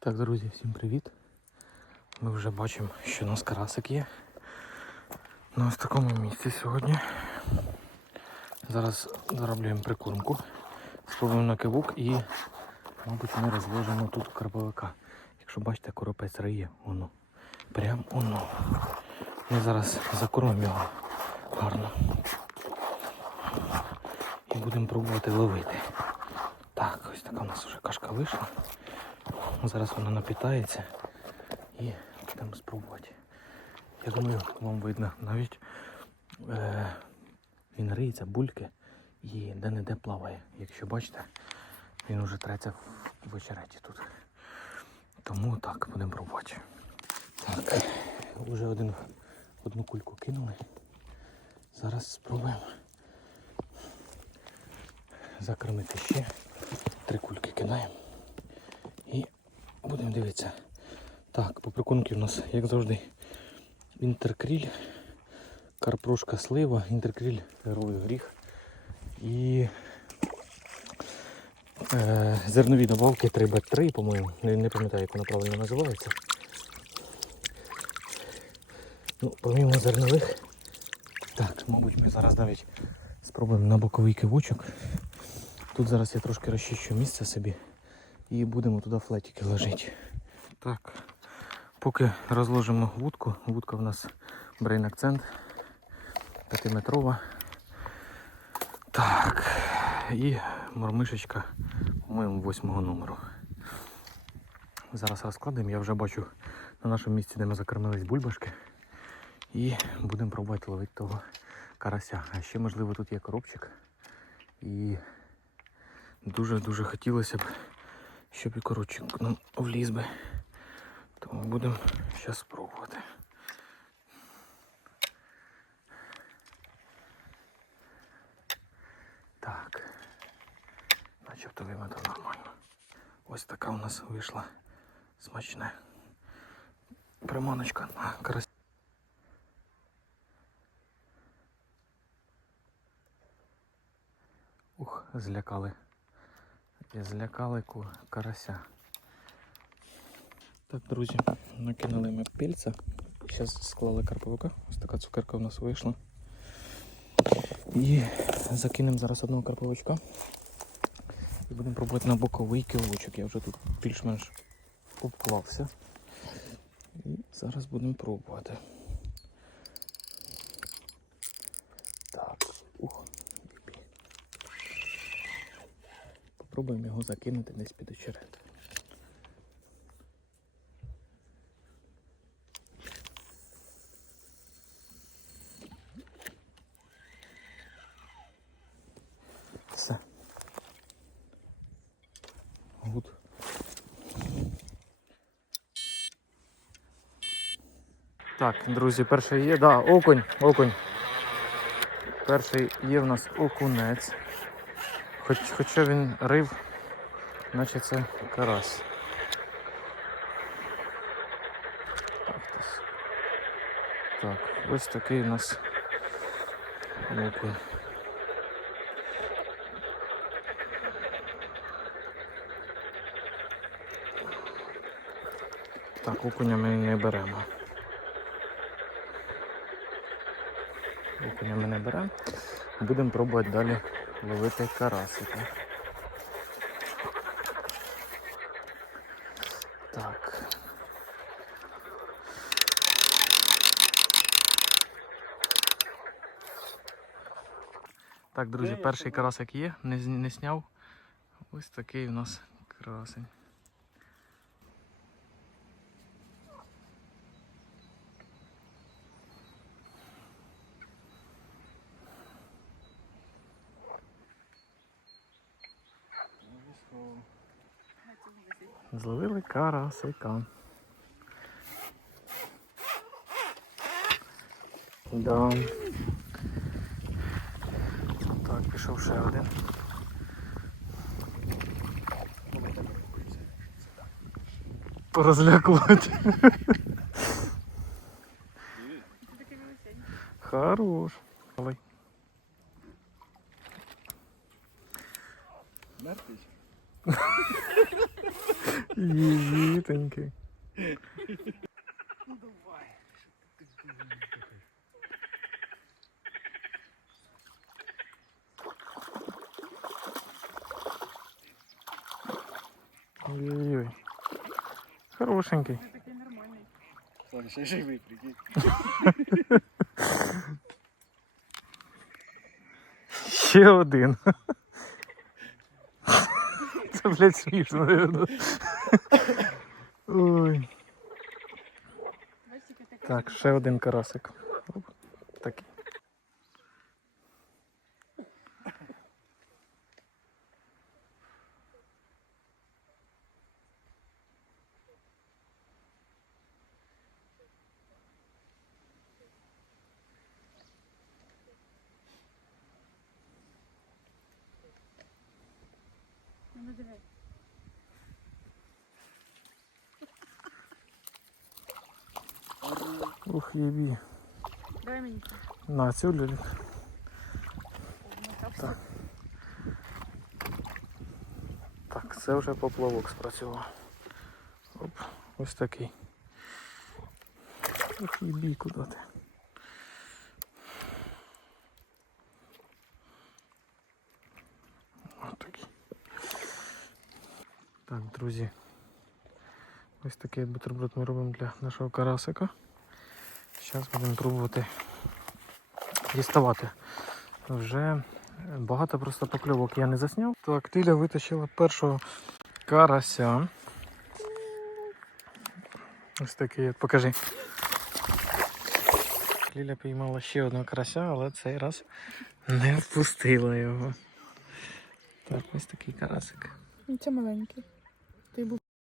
Так, друзі, всім привіт. Ми вже бачимо, що у нас карасик є. На ось такому місці сьогодні. Зараз зароблюємо прикормку. Спробуємо на кивук і, мабуть, ми розложимо тут карповика. Якщо бачите, коропець риє, воно. Прям воно. Ми зараз закормимо його гарно. І будемо пробувати ловити. Так, ось така у нас вже кашка вийшла. Зараз вона напітається і будемо спробувати. Я думаю, вам видно навіть е, він риється, бульки і де-не-де плаває. Якщо бачите, він вже треться в вечереті тут. Тому так, будемо пробувати. Так, вже один, одну кульку кинули. Зараз спробуємо закормити ще. Три кульки кидаємо. Будемо дивитися. Так, по прикормці у нас, як завжди, інтеркріль, карпрушка слива, інтеркріль, перовий гріх і е, зернові добавки 3Б3, по-моєму. Не, не пам'ятаю, як вона правильно називається. Ну, помимо зернових. Так, мабуть, ми зараз навіть спробуємо на боковий кивочок. Тут зараз я трошки розчищу місце собі і будемо туди флетики ложити. Так, поки розложимо вудку, вудка в нас брейн акцент 5-метрова. Так, і мормишечка, по-моєму, восьмого номеру. Зараз розкладемо, я вже бачу на нашому місці, де ми закормились бульбашки. І будемо пробувати ловити того карася. А ще, можливо, тут є коробчик. І дуже-дуже хотілося б, щоб і коробчик нам вліз би. Тому будемо зараз спробувати. Так. Начебто вимотав нормально. Ось така у нас вийшла смачна приманочка на карась. Ух, злякали. Злякали ку- карася. Так, друзі, накинули ми пільця. Зараз склали карповика. Ось така цукерка у нас вийшла. І закинемо зараз одного карповичка. І будемо пробувати на боковий кілочок. Я вже тут більш-менш обклався. І зараз будемо пробувати. Так, ух, бібі. Попробуємо його закинути десь під очерет. Все. Гуд. Так, друзі, перший є, да, окунь, окунь. Перший є в нас окунець. Хоч, хоча він рив, наче це карась. Так, ось такий у нас окунь. Так, окуня ми не беремо. Окуня ми не беремо. Будемо пробувати далі ловити карасика. Так. Так, друзі, перший карасик є, не, не сняв. Ось такий у нас красень. Зловили карасика. Да. Так, пішов ще один. Порозлякувати. Хорош. Давай. Мертвий? Її. бідненький. Ой-ой-ой. Хорошенький. Ти такий нормальний. Слухай, ще живий, прикинь. Ще один. Це, блядь, смішно, наверное. Ой. Так, ще один карасик. Такий. Диви. Ух, єбі. Давай мені. На цю. Так. Так, це вже поплавок спрацював. Оп, ось такий. Ух, єбій, куди ти. Ось такий. Так, друзі. Ось такий бутерброд ми робимо для нашого карасика. Зараз будемо пробувати діставати. Вже багато просто покльовок я не засняв. Так, Тиля витащила першого карася. Ось такий, покажи. Ліля піймала ще одного карася, але цей раз не впустила його. Так, ось такий карасик. Це маленький. Ти був.